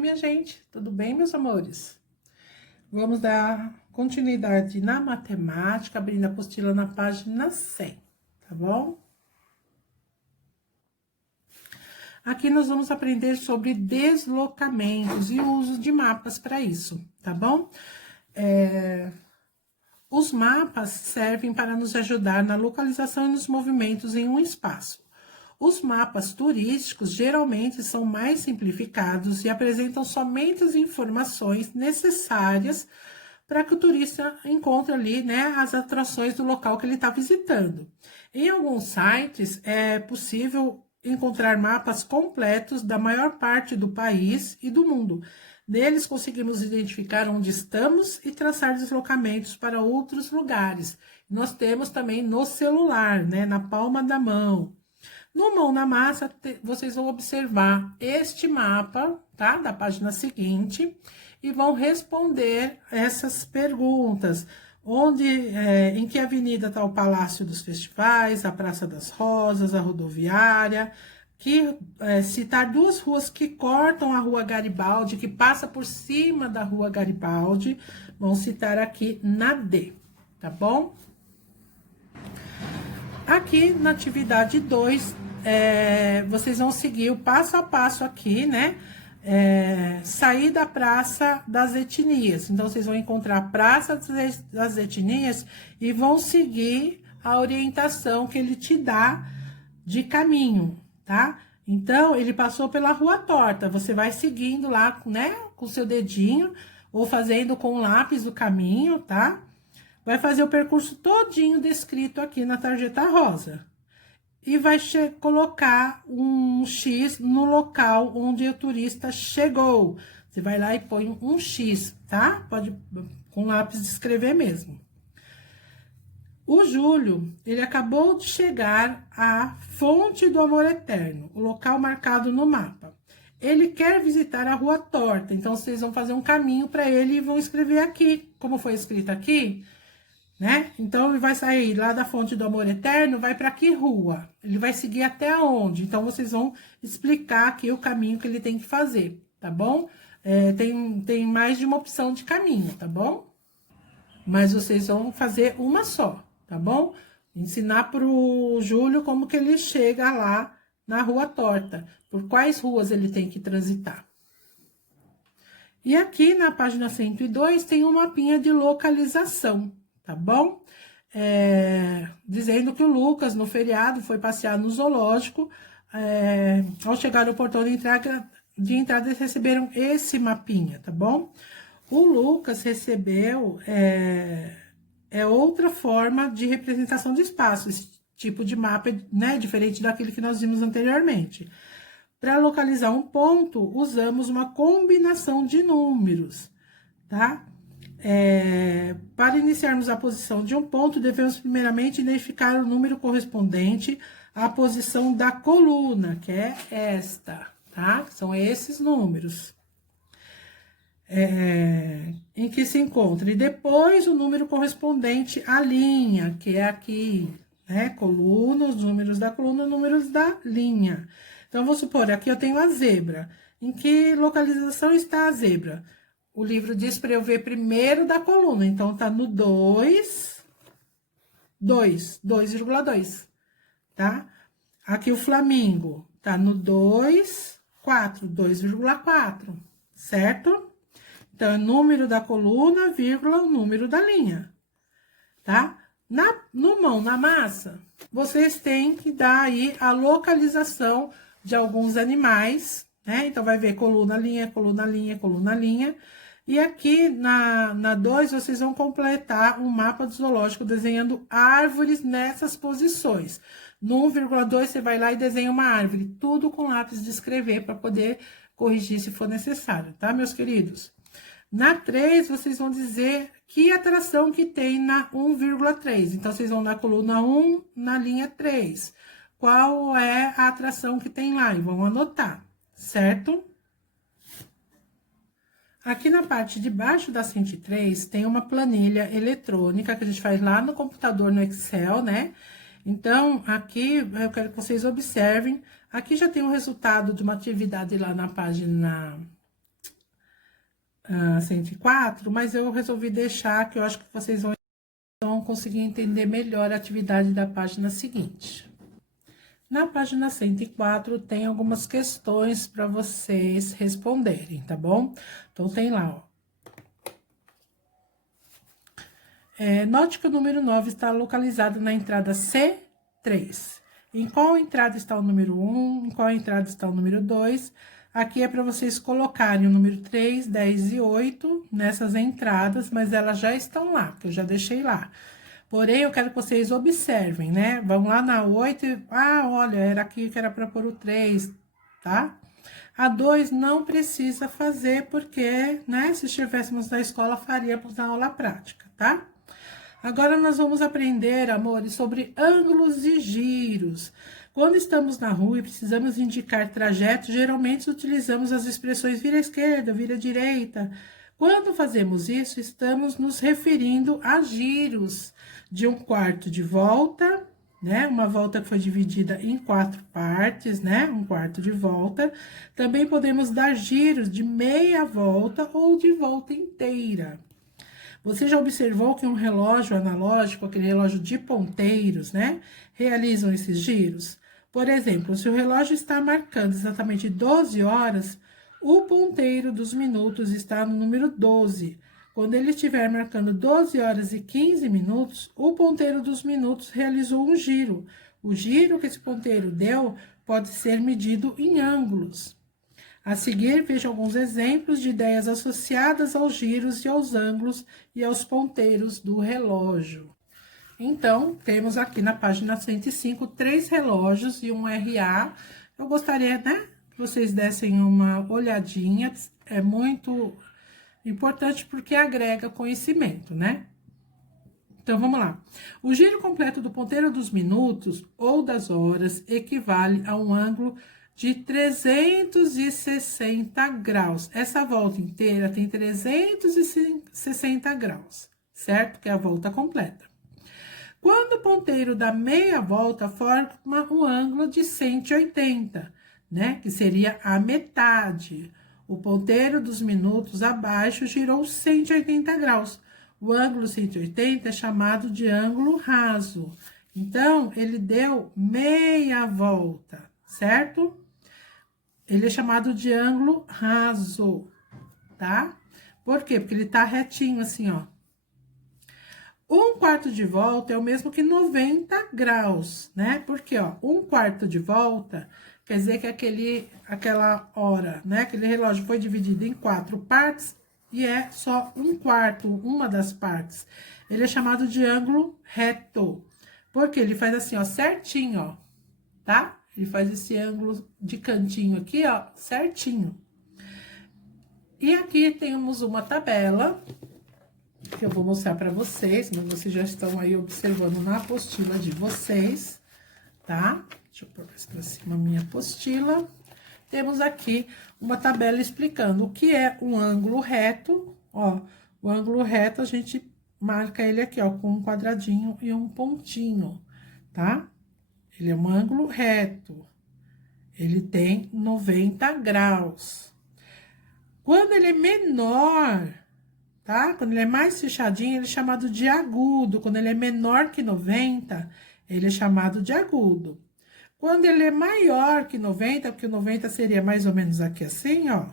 minha gente? Tudo bem, meus amores? Vamos dar continuidade na matemática, abrindo a apostila na página 100, tá bom? Aqui nós vamos aprender sobre deslocamentos e o uso de mapas para isso, tá bom? Os mapas servem para nos ajudar na localização e nos movimentos em um espaço. Os mapas turísticos geralmente são mais simplificados e apresentam somente as informações necessárias para que o turista encontre ali, né, as atrações do local que ele está visitando. Em alguns sites é possível encontrar mapas completos da maior parte do país e do mundo. Neles conseguimos identificar onde estamos e traçar deslocamentos para outros lugares. Nós temos também no celular, né, na palma da mão. No Mão na Massa, vocês vão observar este mapa, tá? Da página seguinte, e vão responder essas perguntas. Em que avenida está o Palácio dos Festivais, a Praça das Rosas, a rodoviária, citar duas ruas que cortam a Rua Garibaldi, que passa por cima da Rua Garibaldi, vão citar aqui na D, tá bom? Aqui na atividade 2, vocês vão seguir o passo a passo aqui, né? Sair da Praça das Etnias. Então, vocês vão encontrar a Praça das Etnias e vão seguir a orientação que ele te dá de caminho, tá? Então, ele passou pela Rua Torta. Você vai seguindo lá, né? Com o seu dedinho ou fazendo com o lápis o caminho, tá? Vai fazer o percurso todinho descrito aqui na tarjeta rosa. E vai colocar um X no local onde o turista chegou. Você vai lá e põe um X, tá? Pode com lápis escrever mesmo. O Júlio, ele acabou de chegar à Fonte do Amor Eterno, o local marcado no mapa. Ele quer visitar a Rua Torta, então vocês vão fazer um caminho para ele e vão escrever aqui. Como foi escrito aqui, né? Então, ele vai sair lá da Fonte do Amor Eterno, vai para que rua? Ele vai seguir até onde? Então, vocês vão explicar aqui o caminho que ele tem que fazer, tá bom? Tem mais de uma opção de caminho, tá bom? Mas vocês vão fazer uma só, tá bom? Ensinar pro Júlio como que ele chega lá na Rua Torta, por quais ruas ele tem que transitar. E aqui na página 102 tem um mapinha de localização, tá bom? Dizendo que o Lucas, no feriado, foi passear no zoológico. Ao chegar no portão de entrada, eles receberam esse mapinha, tá bom? O Lucas recebeu outra forma de representação de espaço. Esse tipo de mapa, né, diferente daquele que nós vimos anteriormente. Para localizar um ponto, usamos uma combinação de números, tá? Para iniciarmos a posição de um ponto, devemos primeiramente identificar o número correspondente à posição da coluna, que é esta, tá? São esses números em que se encontra. E depois o número correspondente à linha, que é aqui, né? Coluna, os números da coluna, os números da linha. Então, vou supor, aqui eu tenho a zebra. Em que localização está a zebra? O livro diz para eu ver primeiro da coluna, então tá no 2,2, tá? Aqui o Flamingo tá no 2,4, certo? Então, é número da coluna, vírgula, o número da linha, tá? No Mão na Massa, vocês têm que dar aí a localização de alguns animais, né? Então, vai ver coluna, linha, coluna, linha, coluna, linha. E aqui na 2, vocês vão completar um mapa do zoológico desenhando árvores nessas posições. No 1,2, você vai lá e desenha uma árvore, tudo com lápis de escrever para poder corrigir se for necessário, tá, meus queridos? Na 3, vocês vão dizer que atração que tem na 1,3. Então, vocês vão na coluna 1, na linha 3. Qual é a atração que tem lá? E vão anotar, certo? Aqui na parte de baixo da 103, tem uma planilha eletrônica que a gente faz lá no computador, no Excel, né? Então, aqui, eu quero que vocês observem. Aqui já tem o resultado de uma atividade lá na página 104, mas eu resolvi deixar, que eu acho que vocês vão conseguir entender melhor a atividade da página seguinte. Na página 104, tem algumas questões para vocês responderem, tá bom? Então, tem lá, ó. Note que o número 9 está localizado na entrada C3. Em qual entrada está o número 1? Em qual entrada está o número 2? Aqui é para vocês colocarem o número 3, 10 e 8 nessas entradas, mas elas já estão lá, que eu já deixei lá. Porém, eu quero que vocês observem, né? Vão lá na 8 e... Ah, olha, era aqui que era para pôr o 3, tá? A 2 não precisa fazer, porque, né? Se estivéssemos na escola, faríamos na aula prática, tá? Agora, nós vamos aprender, amores, sobre ângulos e giros. Quando estamos na rua e precisamos indicar trajetos, geralmente utilizamos as expressões vira à esquerda, vira à direita. Quando fazemos isso, estamos nos referindo a giros de um quarto de volta, né? Uma volta que foi dividida em 4 partes, né? Um quarto de volta. Também podemos dar giros de meia volta ou de volta inteira. Você já observou que um relógio analógico, aquele relógio de ponteiros, né, realizam esses giros? Por exemplo, se o relógio está marcando exatamente 12 horas, o ponteiro dos minutos está no número 12. Quando ele estiver marcando 12 horas e 15 minutos, o ponteiro dos minutos realizou um giro. O giro que esse ponteiro deu pode ser medido em ângulos. A seguir, veja alguns exemplos de ideias associadas aos giros e aos ângulos e aos ponteiros do relógio. Então, temos aqui na página 105, 3 relógios e um RA. Eu gostaria, né, que vocês dessem uma olhadinha. É muito importante porque agrega conhecimento, né? Então, vamos lá. O giro completo do ponteiro dos minutos ou das horas equivale a um ângulo de 360 graus. Essa volta inteira tem 360 graus, certo? Que é a volta completa. Quando o ponteiro dá meia volta, forma um ângulo de 180, né? Que seria a metade. O ponteiro dos minutos abaixo girou 180 graus. O ângulo 180 é chamado de ângulo raso. Então, ele deu meia volta, certo? Ele é chamado de ângulo raso, tá? Por quê? Porque ele tá retinho assim, ó. Um quarto de volta é o mesmo que 90 graus, né? Porque, ó, um quarto de volta quer dizer que aquela hora, né? Aquele relógio foi dividido em 4 partes e é só um quarto, uma das partes. Ele é chamado de ângulo reto, porque ele faz assim, ó, certinho, ó, tá? Ele faz esse ângulo de cantinho aqui, ó, certinho. E aqui temos uma tabela que eu vou mostrar para vocês, mas vocês já estão aí observando na apostila de vocês, tá? Deixa eu pôr mais pra cima a minha apostila. Temos aqui uma tabela explicando o que é um ângulo reto, ó. O ângulo reto a gente marca ele aqui, ó, com um quadradinho e um pontinho, tá? Ele é um ângulo reto. Ele tem 90 graus. Quando ele é menor, tá? Quando ele é mais fechadinho, ele é chamado de agudo. Quando ele é menor que 90, ele é chamado de agudo. Quando ele é maior que 90, porque o 90 seria mais ou menos aqui assim, ó.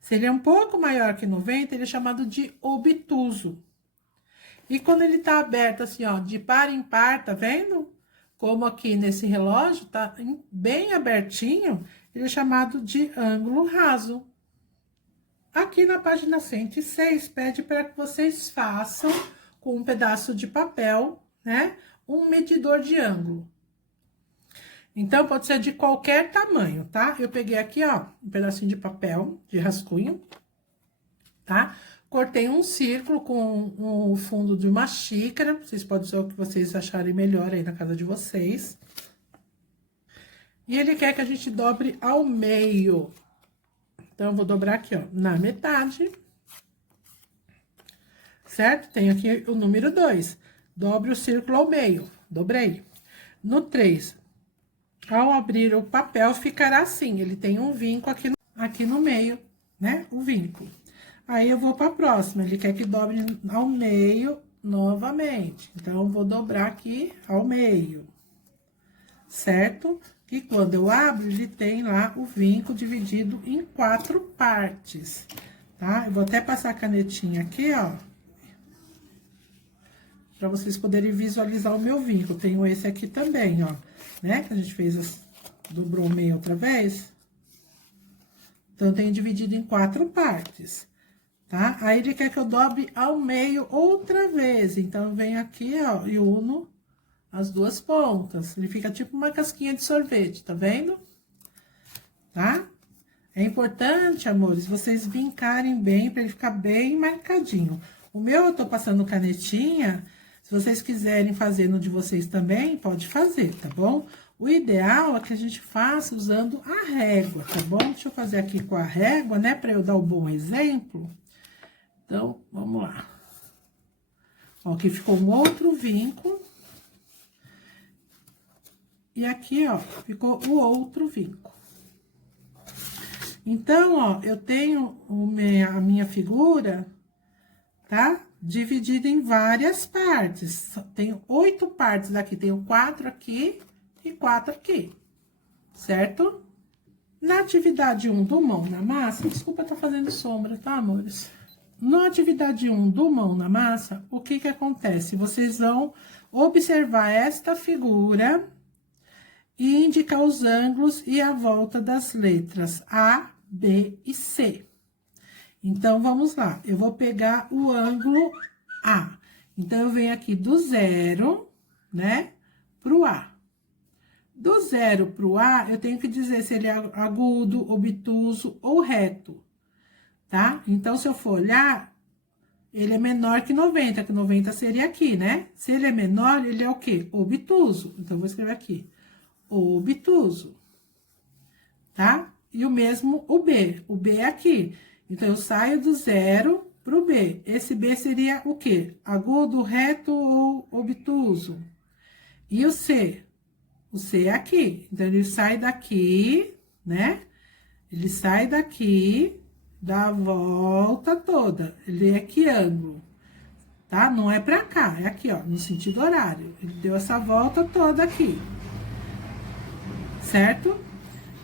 Se ele é um pouco maior que 90, ele é chamado de obtuso. E quando ele tá aberto assim, ó, de par em par, tá vendo? Como aqui nesse relógio tá bem abertinho, ele é chamado de ângulo raso. Aqui na página 106, pede para que vocês façam com um pedaço de papel, né, um medidor de ângulo. Então, pode ser de qualquer tamanho, tá? Eu peguei aqui, ó, um pedacinho de papel, de rascunho, tá? Cortei um círculo com o fundo de uma xícara, vocês podem usar o que vocês acharem melhor aí na casa de vocês. E ele quer que a gente dobre ao meio. Então, eu vou dobrar aqui, ó, na metade. Certo? Tenho aqui o número 2. Dobre o círculo ao meio. Dobrei. No 3, ao abrir o papel, ficará assim. Ele tem um vinco aqui no meio, né? O vinco. Aí, eu vou pra próxima. Ele quer que dobre ao meio novamente. Então, eu vou dobrar aqui ao meio. Certo? E quando eu abro, ele tem lá o vinco dividido em 4 partes, tá? Eu vou até passar a canetinha aqui, ó. Pra vocês poderem visualizar o meu vinco. Eu tenho esse aqui também, ó. Né? Que a gente fez, dobrou o meio outra vez. Então, eu tenho dividido em 4 partes, tá? Aí, ele quer que eu dobre ao meio outra vez. Então, eu venho aqui, ó, e uno as 2 pontas. Ele fica tipo uma casquinha de sorvete, tá vendo? Tá? É importante, amores, vocês vincarem bem pra ele ficar bem marcadinho. O meu eu tô passando canetinha. Se vocês quiserem fazer no de vocês também, pode fazer, tá bom? O ideal é que a gente faça usando a régua, tá bom? Deixa eu fazer aqui com a régua, né? Pra eu dar o bom exemplo. Então, vamos lá. Ó, aqui ficou um outro vinco. E aqui, ó, ficou o outro vinco. Então, ó, eu tenho a minha figura, tá? Dividida em várias partes. Tenho 8 partes aqui. Tenho 4 aqui e 4 aqui. Certo? Na atividade 1 do mão na massa... Desculpa, tá fazendo sombra, tá, amores? Na atividade 1 do mão na massa, o que que acontece? Vocês vão observar esta figura e indicar os ângulos e a volta das letras A, B e C. Então, vamos lá. Eu vou pegar o ângulo A. Então, eu venho aqui do 0, né, pro A. Do 0 pro A, eu tenho que dizer se ele é agudo, obtuso ou reto, tá? Então, se eu for olhar, ele é menor que 90, que 90 seria aqui, né? Se ele é menor, ele é o quê? Obtuso. Então, eu vou escrever aqui. Obtuso, tá? E o mesmo o B. O B é aqui. Então, eu saio do 0 pro B. Esse B seria o quê? Agudo, reto ou obtuso? E o C? O C é aqui. Então, ele sai daqui, né? Ele sai daqui, dá a volta toda. Ele é que ângulo? Tá? Não é pra cá, é aqui, ó, no sentido horário. Ele deu essa volta toda aqui. Certo?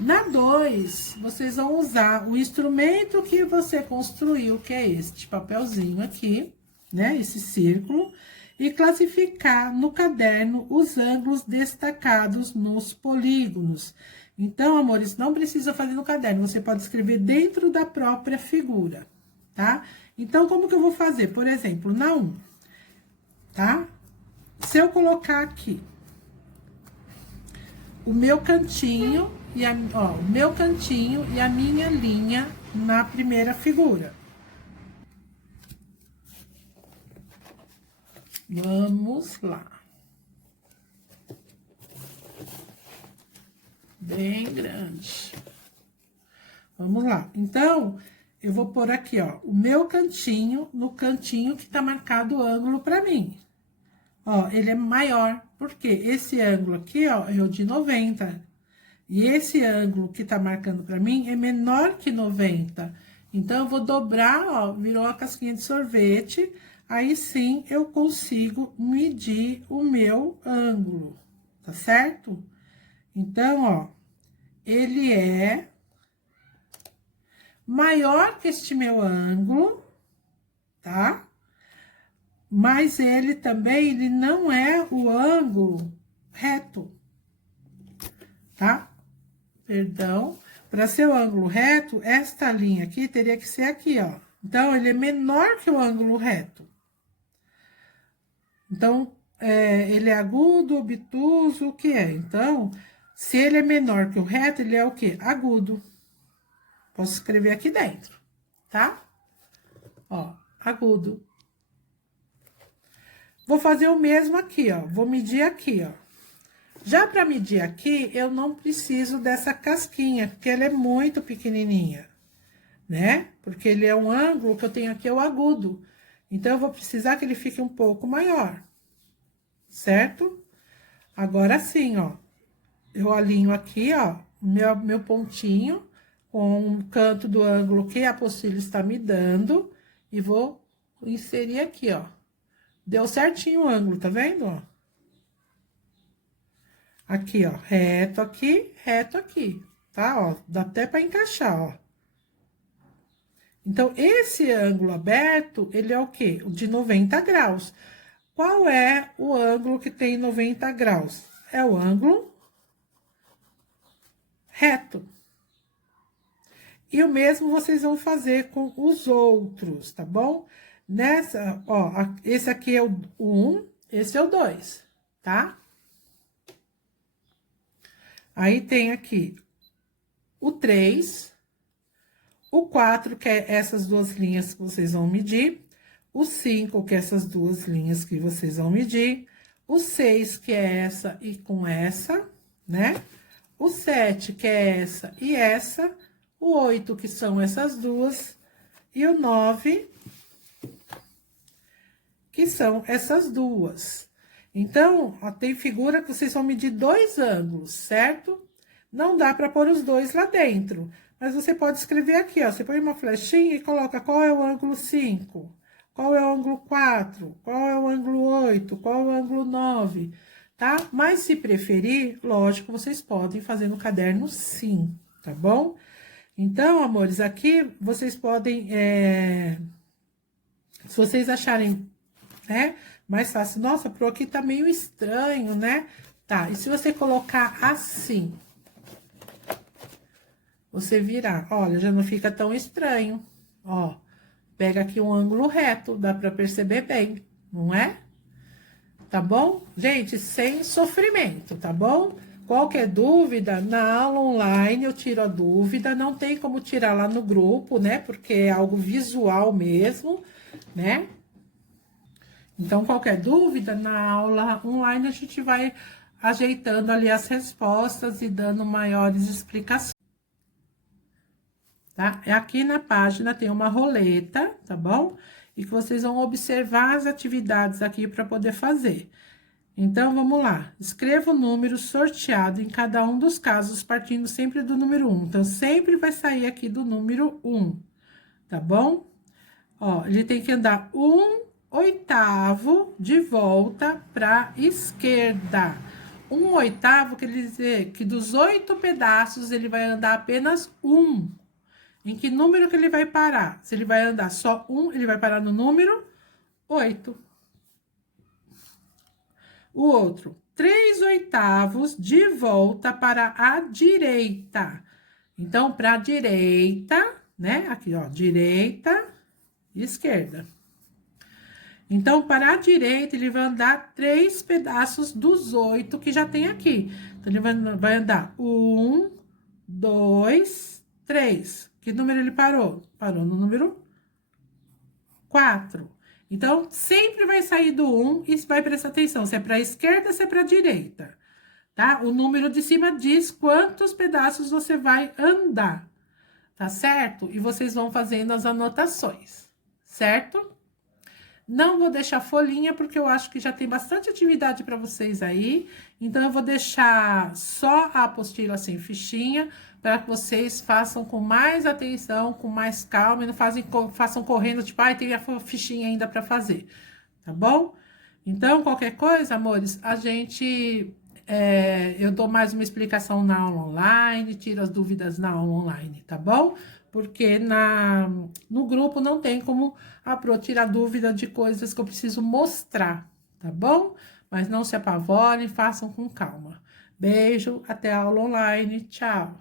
Na 2, vocês vão usar o instrumento que você construiu, que é este papelzinho aqui, né? Esse círculo, e classificar no caderno os ângulos destacados nos polígonos. Então, amores, não precisa fazer no caderno, você pode escrever dentro da própria figura, tá? Então, como que eu vou fazer? Por exemplo, na 1, tá? Se eu colocar aqui o meu cantinho e o meu cantinho e a minha linha na primeira figura. Vamos lá. Bem grande. Vamos lá. Então, eu vou pôr aqui, ó, o meu cantinho no cantinho que tá marcado o ângulo pra mim. Ó, ele é maior, porque esse ângulo aqui, ó, é o de 90. E esse ângulo que tá marcando pra mim é menor que 90. Então, eu vou dobrar, ó, virou a casquinha de sorvete. Aí, sim, eu consigo medir o meu ângulo, tá certo? Então, ó, ele é maior que este meu ângulo, tá? Mas ele também, ele não é o ângulo reto, tá? Perdão. Para ser o ângulo reto, esta linha aqui teria que ser aqui, ó. Então, ele é menor que o ângulo reto. Então, ele é agudo, obtuso, o que é? Então, se ele é menor que o reto, ele é o quê? Agudo. Posso escrever aqui dentro, tá? Ó, agudo. Vou fazer o mesmo aqui, ó. Vou medir aqui, ó. Já para medir aqui, eu não preciso dessa casquinha, porque ela é muito pequenininha, né? Porque ele é um ângulo que eu tenho aqui, é o agudo. Então, eu vou precisar que ele fique um pouco maior, certo? Agora sim, ó. Eu alinho aqui, ó, meu pontinho com o canto do ângulo que a apostila está me dando e vou inserir aqui, ó. Deu certinho o ângulo, tá vendo, ó? Aqui, ó, reto aqui, tá? Ó, dá até pra encaixar, ó. Então, esse ângulo aberto, ele é o quê? O de 90 graus. Qual é o ângulo que tem 90 graus? É o ângulo reto. E o mesmo vocês vão fazer com os outros, tá bom? Nessa, ó, esse aqui é o 1, esse é o 2, tá? Aí tem aqui o 3, o 4, que é essas duas linhas que vocês vão medir, o 5, que é essas duas linhas que vocês vão medir, o 6, que é essa e com essa, né? O 7, que é essa e essa, o 8, que são essas duas, e o 9, que são essas duas. Então, ó, tem figura que vocês vão medir 2 ângulos, certo? Não dá para pôr os dois lá dentro, mas você pode escrever aqui, ó. Você põe uma flechinha e coloca qual é o ângulo 5, qual é o ângulo 4, qual é o ângulo 8, qual é o ângulo 9, tá? Mas se preferir, lógico, vocês podem fazer no caderno sim, tá bom? Então, amores, aqui vocês podem, se vocês acharem, né, mais fácil. Nossa, pro aqui tá meio estranho, né? Tá, e se você colocar assim, você virar, olha, já não fica tão estranho, ó. Pega aqui um ângulo reto, dá pra perceber bem, não é? Tá bom? Gente, sem sofrimento, tá bom? Qualquer dúvida, na aula online eu tiro a dúvida, não tem como tirar lá no grupo, né? Porque é algo visual mesmo, né? Então, qualquer dúvida, na aula online a gente vai ajeitando ali as respostas e dando maiores explicações. Tá? Aqui na página tem uma roleta, tá bom? E que vocês vão observar as atividades aqui para poder fazer. Então, vamos lá. Escreva o número sorteado em cada um dos casos, partindo sempre do número 1. Então, sempre vai sair aqui do número 1, tá bom? Ó, ele tem que andar 1/8 de volta para esquerda. 1/8 quer dizer que dos 8 pedaços ele vai andar apenas 1. Em que número que ele vai parar? Se ele vai andar só 1, ele vai parar no número 8. O outro, 3/8 de volta para a direita. Então, para a direita, né? Aqui, ó, direita e esquerda. Então, para a direita, ele vai andar 3 pedaços dos 8 que já tem aqui. Então, ele vai andar 1, 2, 3. Que número ele parou? Parou no número 4. Então, sempre vai sair do 1 e vai prestar atenção se é para a esquerda, se é para a direita, tá? O número de cima diz quantos pedaços você vai andar, tá certo? E vocês vão fazendo as anotações, certo? Não vou deixar folhinha, porque eu acho que já tem bastante atividade para vocês aí. Então, eu vou deixar só a apostila sem fichinha, para que vocês façam com mais atenção, com mais calma, e não façam correndo, tipo, ai, tem a fichinha ainda para fazer, tá bom? Então, qualquer coisa, amores, a gente... eu dou mais uma explicação na aula online, tiro as dúvidas na aula online, tá bom? Porque no grupo não tem como a Pro tirar dúvida de coisas que eu preciso mostrar, tá bom? Mas não se apavorem, façam com calma. Beijo, até a aula online, tchau!